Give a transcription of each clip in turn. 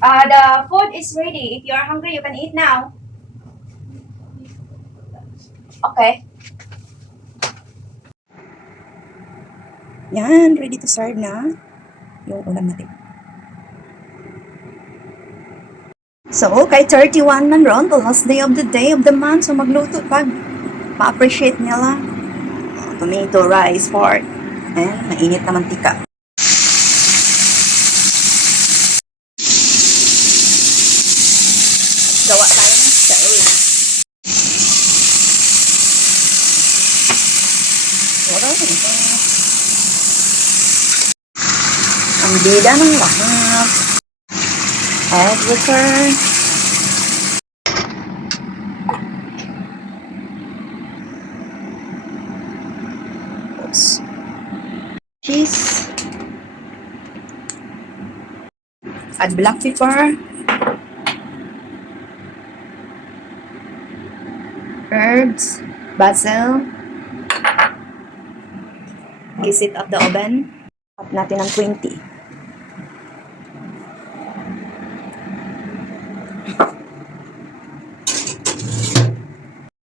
The food is ready. If you are hungry, you can eat now. Okay. Yan, ready to serve na yung ulam natin. So, kay 31 man ron, the last day of the month. So, magluto pag ma-appreciate niya lang. Tomato, rice, pork, and mainit na mantika. Gawa tayo ng steak. Ang bida ng lahat. Egg return. Oops. Cheese. Add black pepper. Herbs. Basil. Isit up the oven. Up natin ng 20.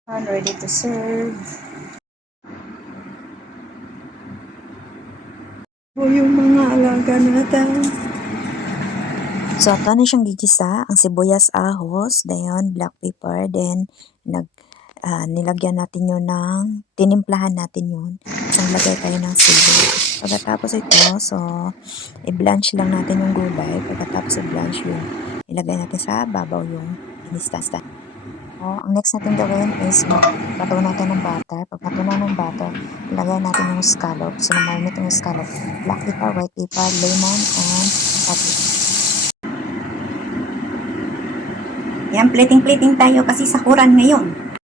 And ready to serve. O yung mga alaga natin. So, ito na siyang gigisa. Ang sibuyas, ahos, dayon, black pepper, then nilagyan natin yun ng, tinimplahan natin yun. So, lagay tayo ng sili. Pagkatapos ito, so, i-blanch lang natin yung gulay. Pagkatapos i-blanch yun, ilagay natin sa babaw yung inista. So, ang next natin gawin is magpatunaw natin ng butter. Pag natunaw ng butter, ilagay natin yung scallop. So, na-marinate yung scallop. Black pepper, white pepper, lemon, and paprika. Yan, plating-plating tayo kasi sakuran ngayon.